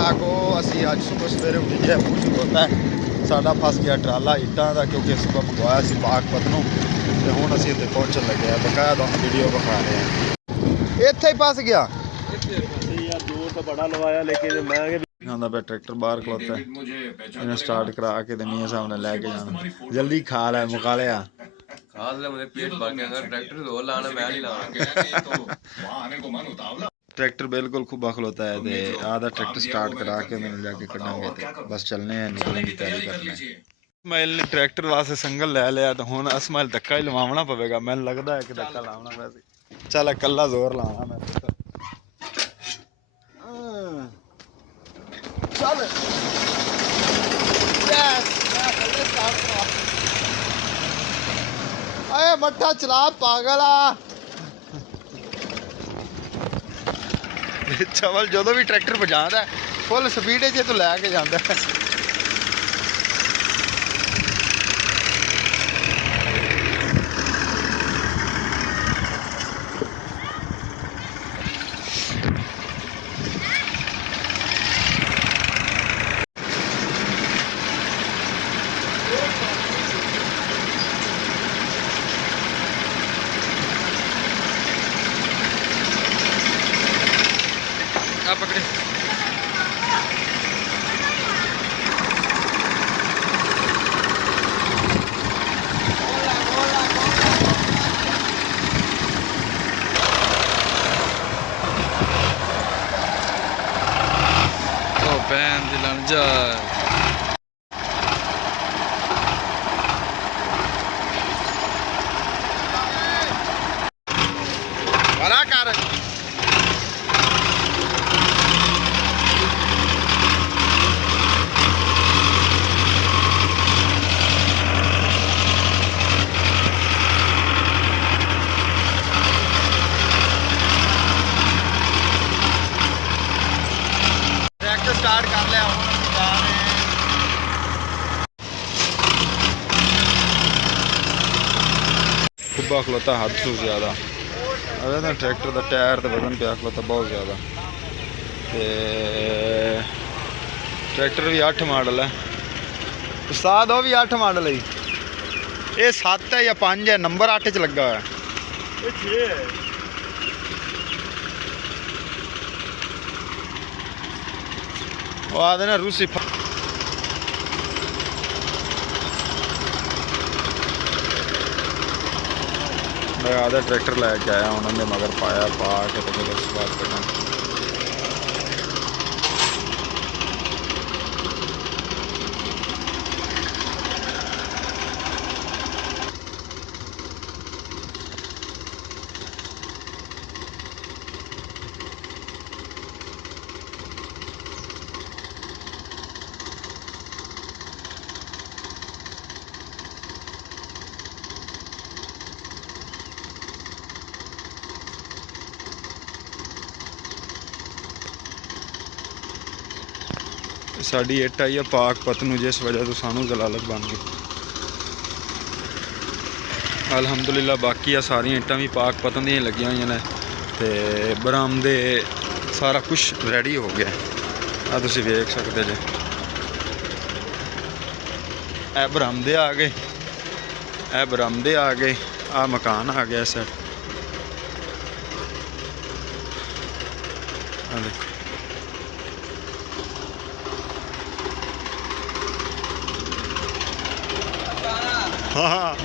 ठाक हो। असी अज सुबह सवेरे उठी जय पूछ होता है साडा फस गया ट्राला ईटां का, क्योंकि सुबह मंगवाया सी पाकपतनों तो हुण असीं उत्ते पहुंचण लगे हैं। बकाया तुहानूं वीडियो विखा रहे हैं। इत्थे ही फस गया यार, जोर तो बड़ा लवाया लेकिन मैं आंदा पे ट्रैक्टर बाहर खलोता है, इन्हें स्टार्ट करा के ते मियां साहब ने लैके जाना। जल्दी खा लै मुका लिया, खा ले, मुझे पेट भर गया। अगर ट्रैक्टर दो लाना मैं नहीं लाना। ट्रैक्टर बिल्कुल खुबा खलोता है ते आधा ट्रैक्टर स्टार्ट करा के मैंने जाके कढ़ांगे ते बस चलने हैं, निकलने की तैयारी करने हैं। इसमाइल ने ट्रैक्टर वास्ते संगल लै लिया तो हुण इसमाइल धक्का ही लवावना पवेगा। मैनूं लगदा है कि धक्का लावना वैसे चल कल्ला जोर लाना मैं चल अरे मट्ठा चला पागल आ। चवल जो भी ट्रैक्टर भजांदा फुल स्पीड च तू लैके जांदा है। पकड़े बैन दिलन जा बड़ा कर स्टार्ट कर लिया। खुबा खलोता हद से ज़्यादा। अरे ना ट्रैक्टर का टायर तो वजन पिया खलोता बहुत ज़्यादा। ट्रैक्टर भी 8 मॉडल है उस्ताद, वो भी 8 मॉडल है। ये 7 है या 5 है, नंबर 8 च लगा हुआ है। वो आदे ना रूसी मैं आधा ट्रैक्टर लैके आया, उन्होंने मगर पाया पा के तो फिर उस बात करना। साड़ी इट आई है पाकपतनों, जिस वजह तो सानू जलालत बन गई। अलहमदुलिल्लाह बाकी आ सारिया इट्टां भी पाकपतन दी लगी हुई ने ते बरामदे सारा कुछ रेडी हो गया। आ तुसीं वेख सकते जे ए बरामदे आ गए, ए बरामदे आ गए, आ मकान आ गया सर। आ देखो हाँ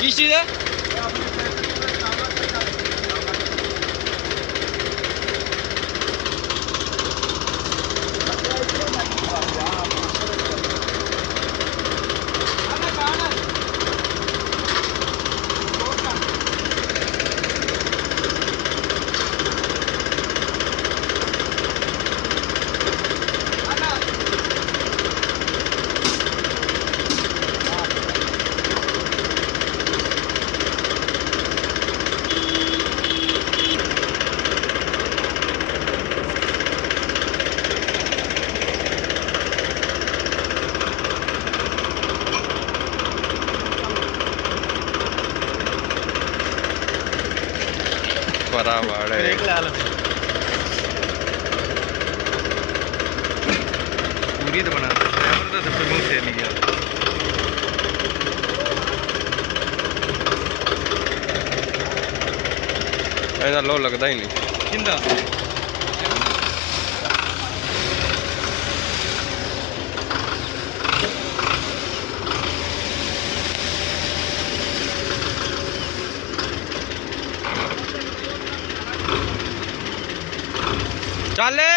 किस चीज़ है? सारा वाड़े पूरी तो बना ड्राइवर तो बिल्कुल से नहीं गया ऐसा लो लगता ही नहीं किंदा चले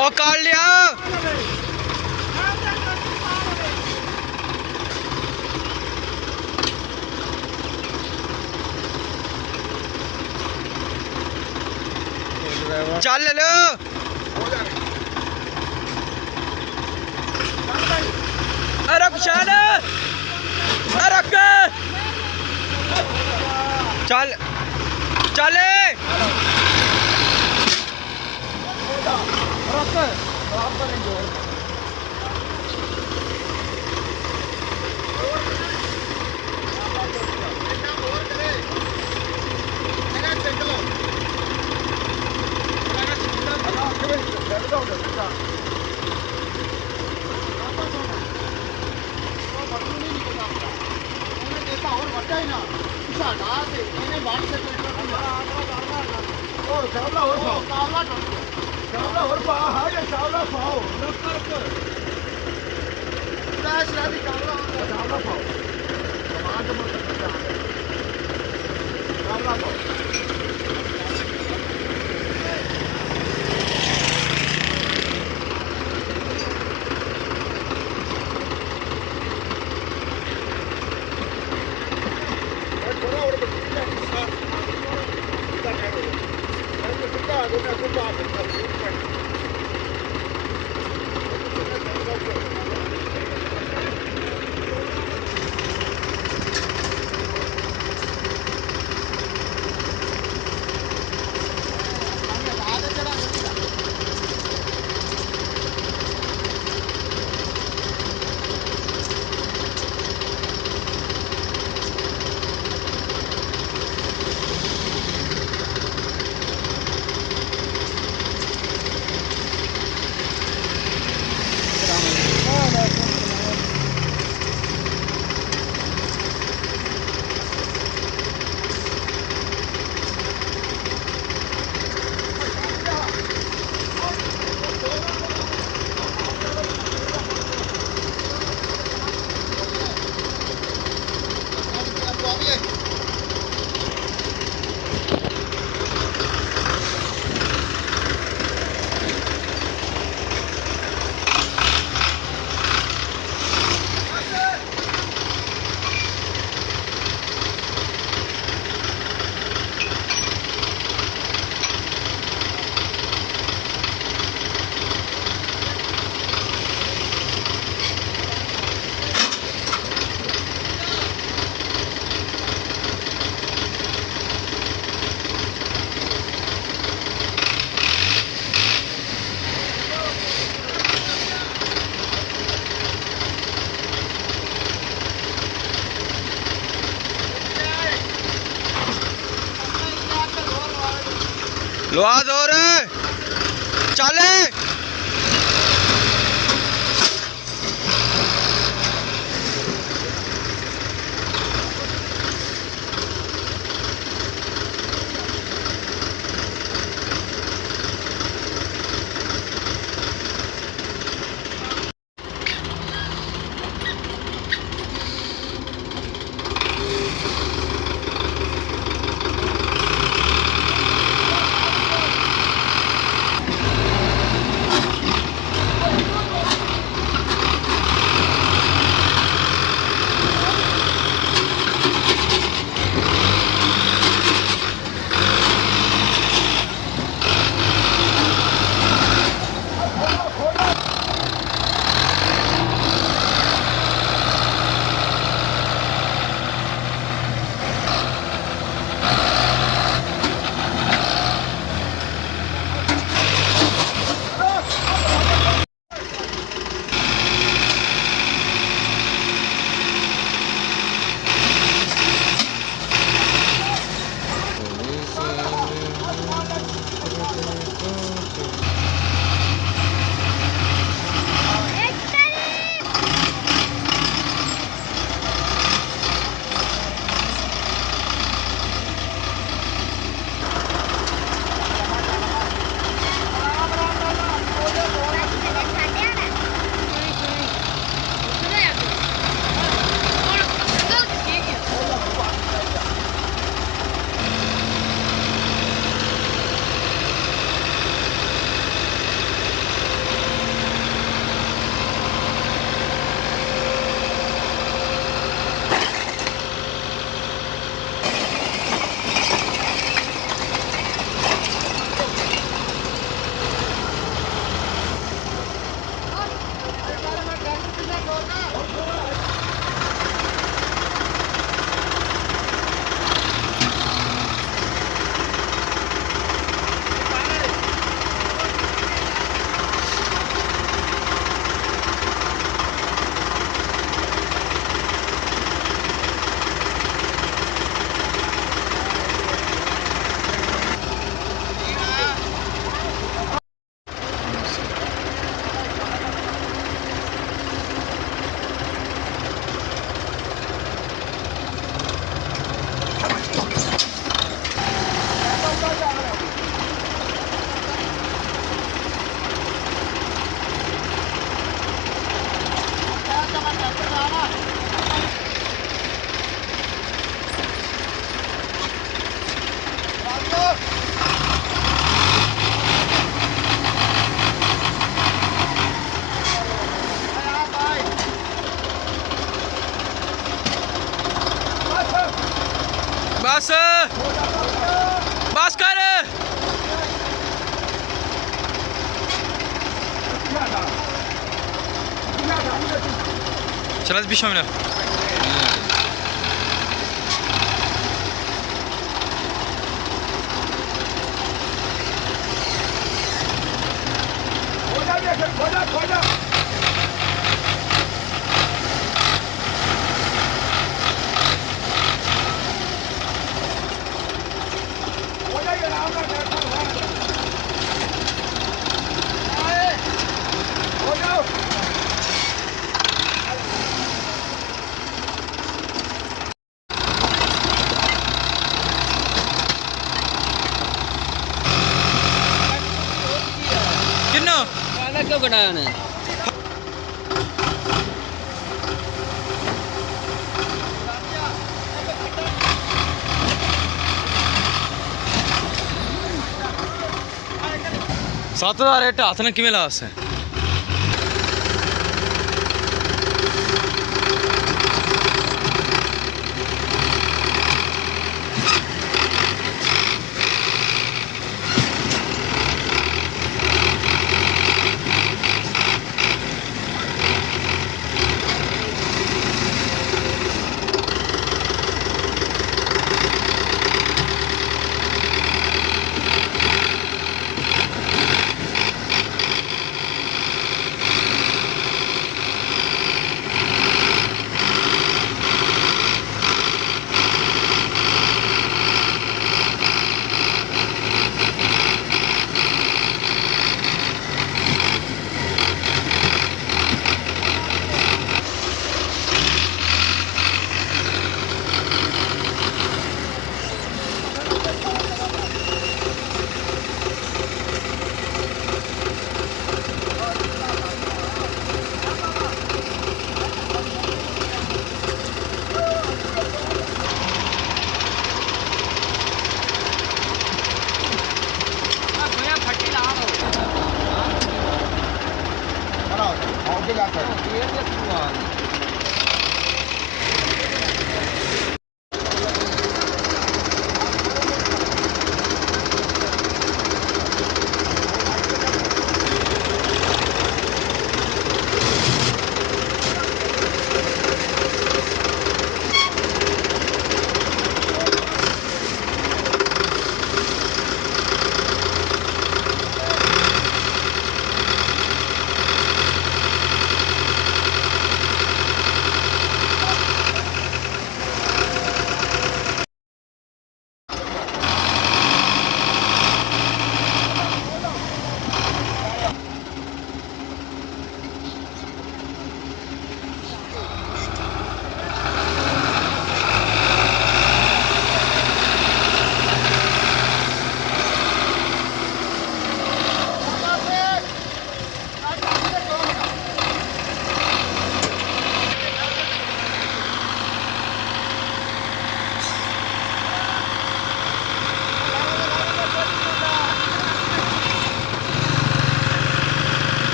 ओ काट लिया चल लो अरे शान अरे चल चले लोहा जोर चले बस बस कर चल पीछे मेरा किन्नो गाना क्यों बनाया ने सात हजार रेट हाथ ने किमें लास है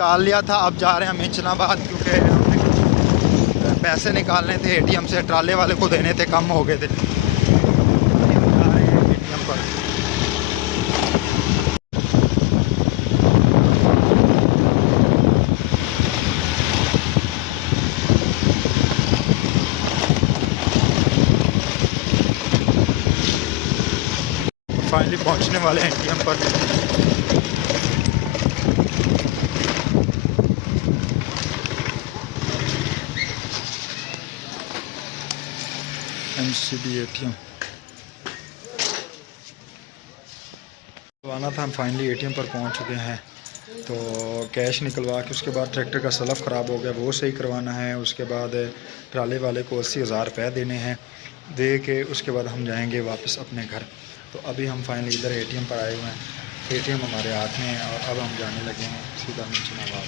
निकाल लिया था, अब जा रहे हैं हम इंचनाबाद क्योंकि हमने कुछ पैसे निकालने थे एटीएम से, ट्राले वाले को देने थे, कम हो गए थे। हम जा रहे हैं एटीएम पर। फाइनली पहुंचने वाले हैं एटीएम पर। MCB एटीएम करवाना था, हम फाइनली एटीएम पर पहुंच चुके हैं। तो कैश निकलवा के उसके बाद ट्रैक्टर का सलफ ख़राब हो गया, वो सही करवाना है। उसके बाद ट्राले वाले को 80,000 रुपये देने हैं, दे के उसके बाद हम जाएंगे वापस अपने घर। तो अभी हम फाइनली इधर एटीएम पर आए हुए हैं, एटीएम हमारे हाथ में है और अब हम जाने लगे हैं सीधा इंचनाबाद।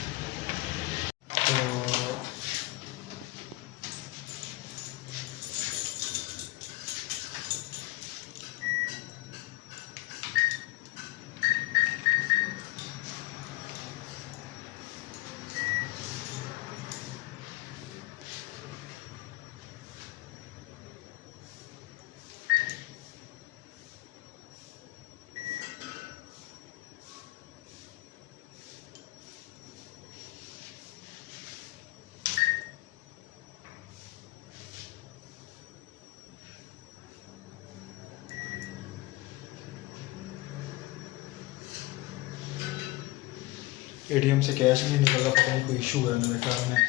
तो एटीएम से कैश नहीं निकल रहा, पता नहीं कोई इशू है, मेरे ख्याल में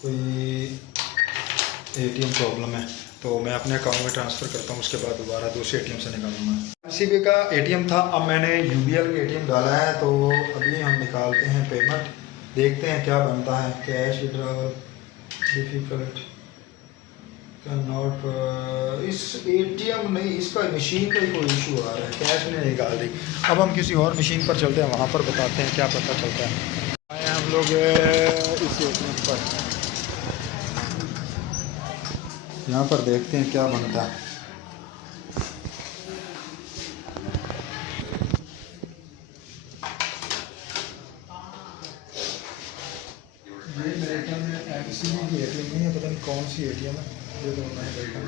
कोई एटीएम प्रॉब्लम है। तो मैं अपने अकाउंट में ट्रांसफ़र करता हूँ, उसके बाद दोबारा दूसरे एटीएम से निकालूंगा। MCB का एटीएम था, अब मैंने UBL का एटीएम डाला है। तो अभी हम निकालते हैं पेमेंट, देखते हैं क्या बनता है। Cash withdrawal difficult can not, इस एटीएम नहीं, इसका मशीन का ही कोई इशू आ रहा है, कैश में निकाल दी। अब हम किसी और मशीन पर चलते हैं, वहाँ पर बताते हैं क्या पता चलता है। आए हम लोग इस एटीएम पर, यहाँ पर देखते हैं क्या बनता है। ये मेरे ख्याल में MCB की एटीएम नहीं है, पता नहीं कौन सी एटीएम है, ये तो मैं देखा।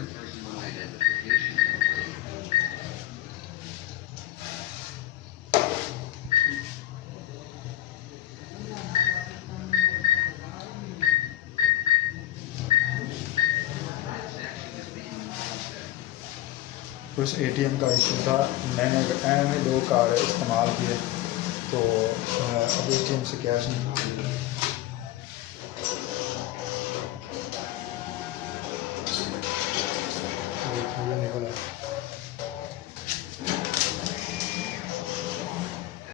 उस एटीएम का इशू था, मैंने 2 कार्ड इस्तेमाल किए, तो अब एटीएम से कैश नहीं